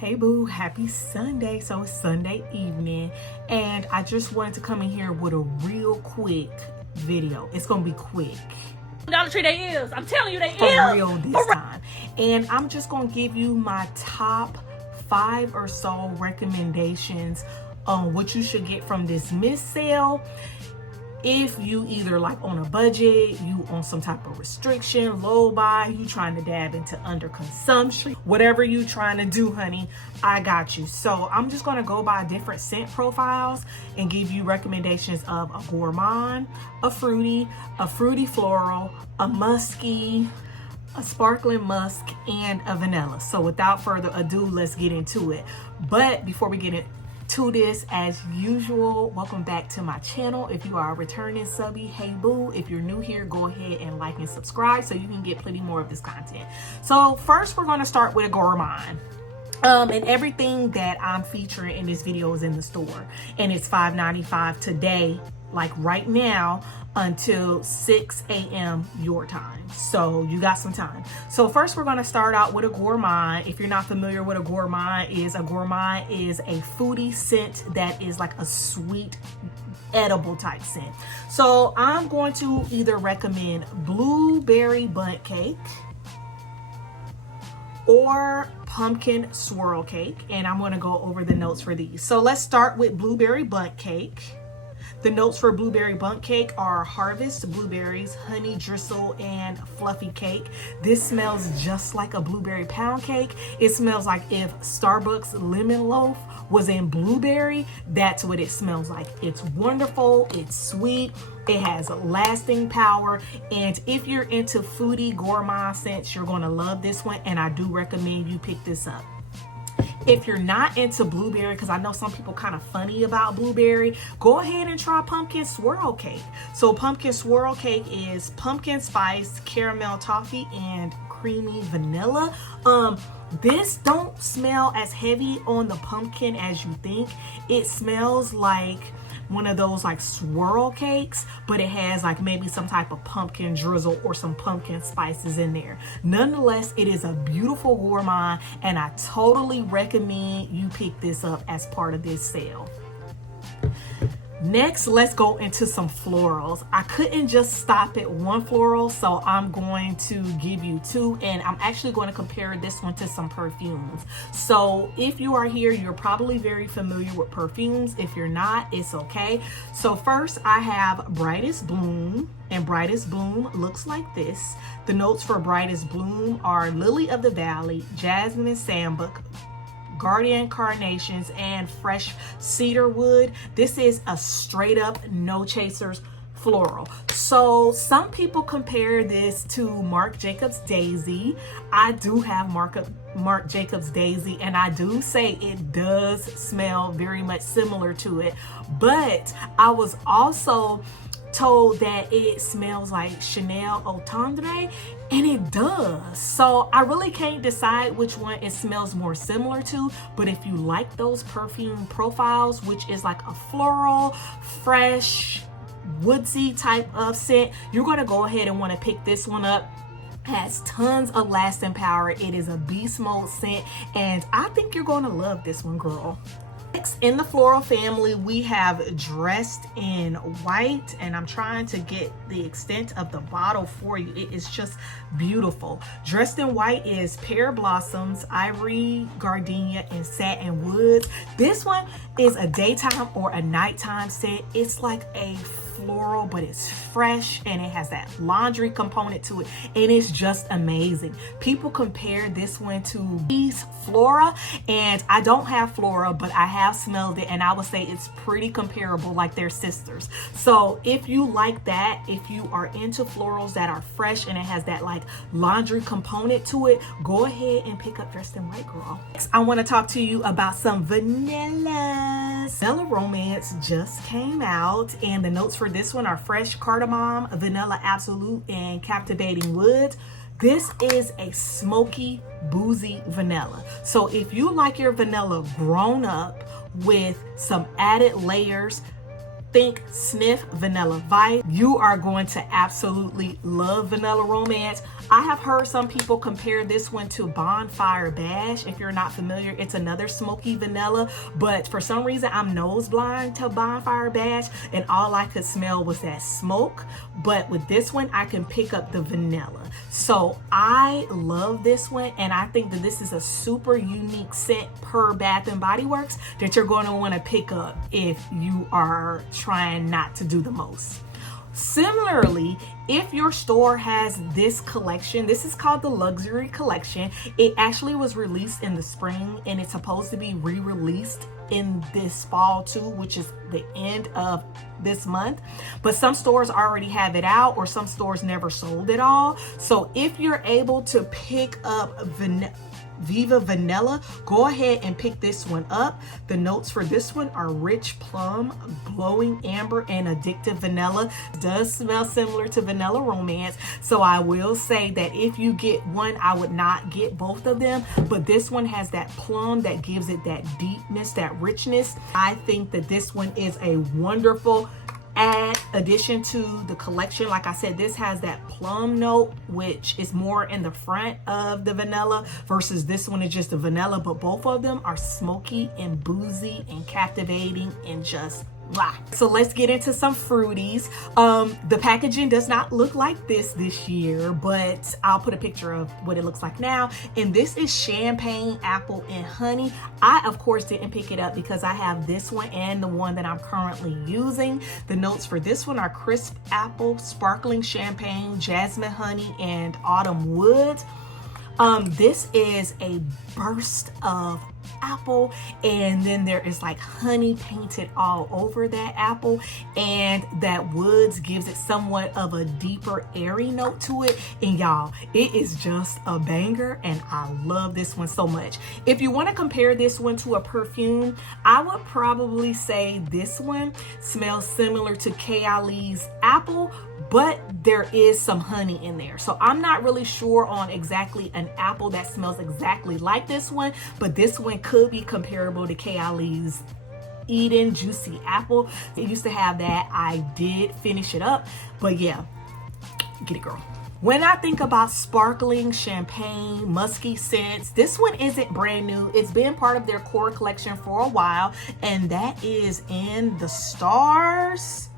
Hey boo, happy Sunday. So it's Sunday evening and I just wanted to come in here with a real quick video. It's gonna be quick. Dollar Tree they is. I'm telling you they For is. real this time. And I'm just gonna give you my top 5 or so recommendations on what you should get from this mist sale. If you either like on a budget, you on some type of restriction, low buy, you trying to dab into under consumption, whatever you trying to do, honey, I got you. So I'm just gonna go by different scent profiles and give you recommendations of a gourmand, a fruity floral, a musky, a sparkling musk, and a vanilla. So without further ado, let's get into it. But before we get into this, as usual, welcome back to my channel. If you are a returning subby, hey boo. If you're new here, go ahead and like and subscribe so you can get plenty more of this content. So first we're going to start with a gourmand. And everything that I'm featuring in this video is in the store, and it's $5.95 today, like right now, until 6 a.m. your time. So you got some time. So first we're going to start out with a gourmand. If you're not familiar with a gourmand is a foodie scent that is like a sweet edible type scent. So I'm going to either recommend blueberry bundt cake or pumpkin swirl cake, and I'm going to go over the notes for these. So let's start with blueberry bundt cake. The notes for blueberry bundt cake are harvest blueberries, honey drizzle, and fluffy cake. This smells just like a blueberry pound cake. It smells like if Starbucks lemon loaf was in blueberry. That's what it smells like. It's wonderful, it's sweet, it has lasting power, and if you're into foodie gourmand scents, you're going to love this one, and I do recommend you pick this up. If you're not into blueberry, because I know some people kind of funny about blueberry, go ahead and try pumpkin swirl cake. So pumpkin swirl cake is pumpkin spice, caramel toffee, and creamy vanilla. This don't smell as heavy on the pumpkin as you think. It smells like one of those like swirl cakes, but it has like maybe some type of pumpkin drizzle or some pumpkin spices in there. Nonetheless, it is a beautiful gourmand, and I totally recommend you pick this up as part of this sale. Next, let's go into some florals. I couldn't just stop at one floral, so I'm going to give you two, and I'm actually going to compare this one to some perfumes. So if you are here, you're probably very familiar with perfumes. If you're not, it's okay. So first I have Brightest Bloom, and Brightest Bloom looks like this. The notes for Brightest Bloom are lily of the valley, jasmine sambuc, guardian carnations, and fresh cedar wood. This is a straight up no chasers floral. So some people compare this to Marc Jacobs Daisy. I do have Marc Jacobs Daisy, and I do say it does smell very much similar to it, but I was also told that it smells like Chanel Eau Tendre, and it does. So I really can't decide which one it smells more similar to, but if you like those perfume profiles, which is like a floral, fresh, woodsy type of scent, you're going to go ahead and want to pick this one up. Has tons of lasting power. It is a beast mode scent, and I think you're going to love this one, girl. Next in the floral family, we have Dressed in White, and I'm trying to get the extent of the bottle for you. It is just beautiful. Dressed in White is pear blossoms, ivory, gardenia, and satin woods. This one is a daytime or a nighttime scent. It's like a floral, but it's fresh, and it has that laundry component to it, and it's just amazing. People compare this one to Flora, and I don't have Flora, but I have smelled it, and I would say it's pretty comparable, like they're sisters. So if you like that, if you are into florals that are fresh and it has that like laundry component to it, go ahead and pick up Dressed in White, girl. Next, I want to talk to you about some vanillas. Vanilla Romance just came out, and the notes for this one are fresh cardamom, vanilla absolute, and captivating woods. This is a smoky, boozy vanilla. So if you like your vanilla grown up with some added layers, think sniff vanilla vibe, you are going to absolutely love Vanilla Romance. I have heard some people compare this one to Bonfire Bash. If you're not familiar, it's another smoky vanilla, but for some reason I'm nose blind to Bonfire Bash and all I could smell was that smoke. But with this one, I can pick up the vanilla. So I love this one, and I think that this is a super unique scent per Bath and Body Works that you're going to want to pick up if you are trying not to do the most. Similarly, if your store has this collection, this is called the Luxury Collection. It actually was released in the spring and it's supposed to be re-released in this fall too, which is the end of this month. But some stores already have it out, or some stores never sold it all. So if you're able to pick up Viva Vanilla, go ahead and pick this one up. The notes for this one are rich plum, glowing amber, and addictive vanilla. It does smell similar to Vanilla Romance, so I will say that if you get one, I would not get both of them, but this one has that plum that gives it that deepness, that richness. I think that this one is a wonderful addition to the collection. Like I said, this has that plum note, which is more in the front of the vanilla, versus this one is just a vanilla, but both of them are smoky and boozy and captivating and just wow. So let's get into some fruities. The packaging does not look like this year, but I'll put a picture of what it looks like now. And this is champagne, apple, and honey. I, of course, didn't pick it up because I have this one and the one that I'm currently using. The notes for this one are crisp apple, sparkling champagne, jasmine honey, and autumn wood. This is a burst of apple, and then there is like honey painted all over that apple, and that woods gives it somewhat of a deeper airy note to it. And y'all, it is just a banger, and I love this one so much. If you want to compare this one to a perfume, I would probably say this one smells similar to Kayali's apple, but there is some honey in there. So I'm not really sure on exactly an apple that smells exactly like this one, but this one could be comparable to Kayali's Eden Juicy Apple. It used to have that. I did finish it up, but yeah, get it, girl. When I think about sparkling champagne, musky scents, this one isn't brand new. It's been part of their core collection for a while, and that is In the Stars.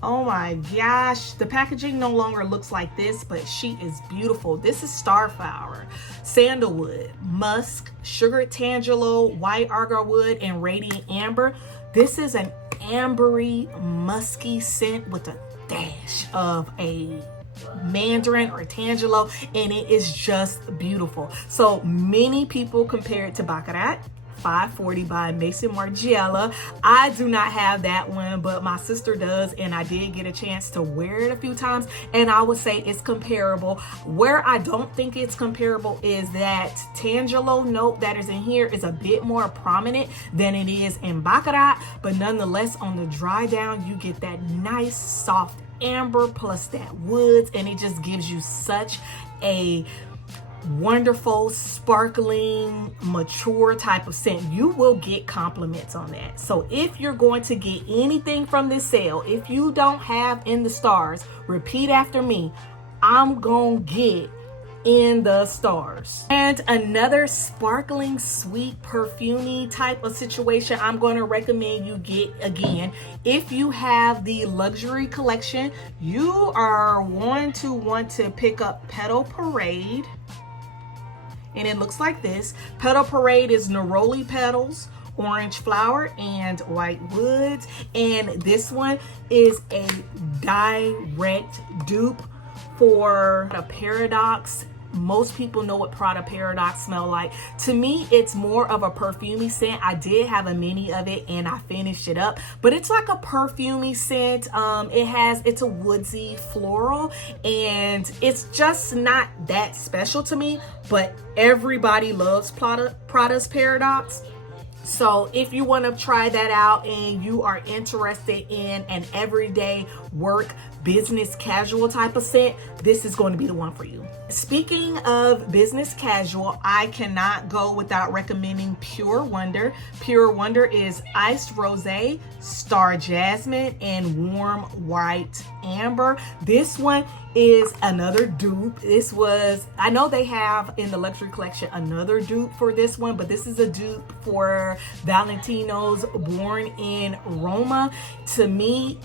Oh my gosh, the packaging no longer looks like this, but she is beautiful. This is Starflower, Sandalwood, Musk, Sugared Tangelo, White Agarwood, and Radiant Amber. This is an ambery, musky scent with a dash of a mandarin or tangelo, and it is just beautiful. So many people compare it to Baccarat 540 by Maison Margiela. I do not have that one, but my sister does, and I did get a chance to wear it a few times, and I would say it's comparable. Where I don't think it's comparable is that tangelo note that is in here is a bit more prominent than it is in Baccarat, but nonetheless, on the dry down, you get that nice soft amber plus that woods, and it just gives you such a wonderful, sparkling, mature type of scent. You will get compliments on that. So if you're going to get anything from this sale, if you don't have In the Stars, repeat after me. I'm gonna get In the Stars. And another sparkling, sweet, perfumey type of situation I'm going to recommend you get, again, if you have the Luxury Collection, you are want to pick up Petal Parade. And it looks like this. Petal Parade is neroli petals, orange flower, and white woods. And this one is a direct dupe for a Paradox. Most people know what Prada Paradox smell like. To me, it's more of a perfumey scent. I did have a mini of it and I finished it up, but it's like a perfumey scent. It's a woodsy floral, and it's just not that special to me, but everybody loves Prada's Paradox. So if you want to try that out and you are interested in an everyday work business casual type of scent, this is going to be the one for you. Speaking of business casual, I cannot go without recommending Pure Wonder. Pure Wonder is iced rosé, star jasmine, and warm white amber. This one is another dupe. I know they have in the luxury collection another dupe for this one, but this is a dupe for Valentino's Born in Roma. To me,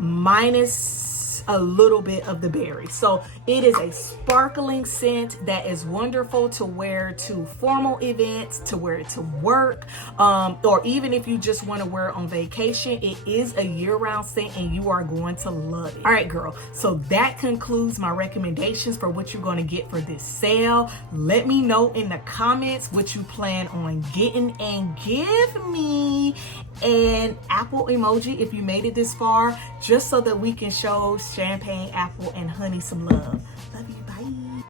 minus a little bit of the berry. So it is a sparkling scent that is wonderful to wear to formal events, to wear it to work, or even if you just want to wear it on vacation. It is a year-round scent and you are going to love it. All right, girl. So that concludes my recommendations for what you're going to get for this sale. Let me know in the comments what you plan on getting, and give me an apple emoji if you made it this far, just so that we can show Champagne Apple and Honey some love. Love you.